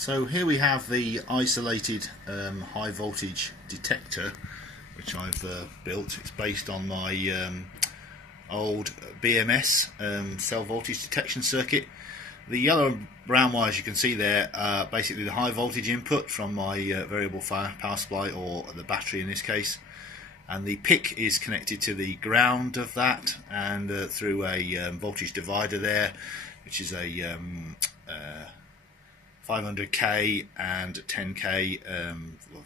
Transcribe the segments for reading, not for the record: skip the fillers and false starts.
So here we have the isolated high voltage detector which I've built. It's based on my old BMS cell voltage detection circuit. The yellow and brown wires you can see there are basically the high voltage input from my variable power supply, or the battery in this case, and the PIC is connected to the ground of that, and through a voltage divider there, which is a 500k and 10k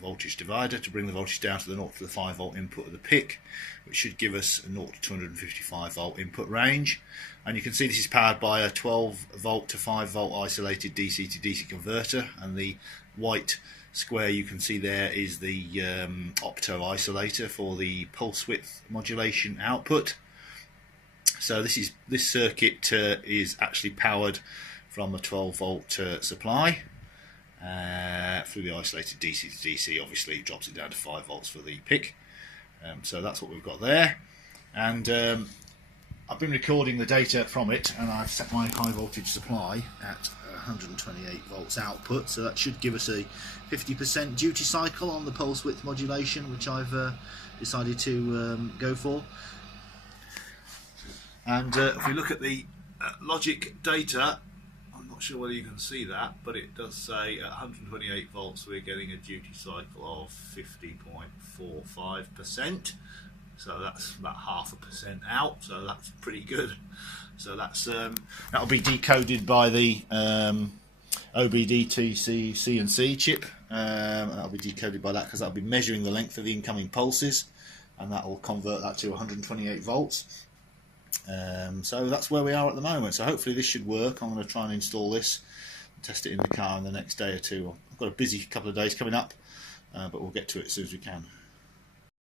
voltage divider to bring the voltage down to the 0 to the 5 volt input of the PIC, which should give us a 0 to 255 volt input range. And you can see this is powered by a 12 volt to 5 volt isolated DC to DC converter, and the white square you can see there is the opto isolator for the pulse width modulation output. So this circuit is actually powered from a 12 volt supply through the isolated DC to DC. Obviously it drops it down to 5 volts for the PIC. So that's what we've got there, and I've been recording the data from it, and I've set my high voltage supply at 128 volts output, so that should give us a 50% duty cycle on the pulse width modulation, which I've decided to go for. And if we look at the logic data, I'm not sure whether you can see that, but it does say at 128 volts we're getting a duty cycle of 50.45%. So that's about 0.5% out, so that's pretty good. So that's that'll be decoded by the OBD2C CNC chip. That'll be decoded by that because that'll be measuring the length of the incoming pulses, and that will convert that to 128 volts. So that's where we are at the moment. So hopefully this should work. I'm going to try and install this and test it in the car in the next day or two. I've got a busy couple of days coming up, but we'll get to it as soon as we can.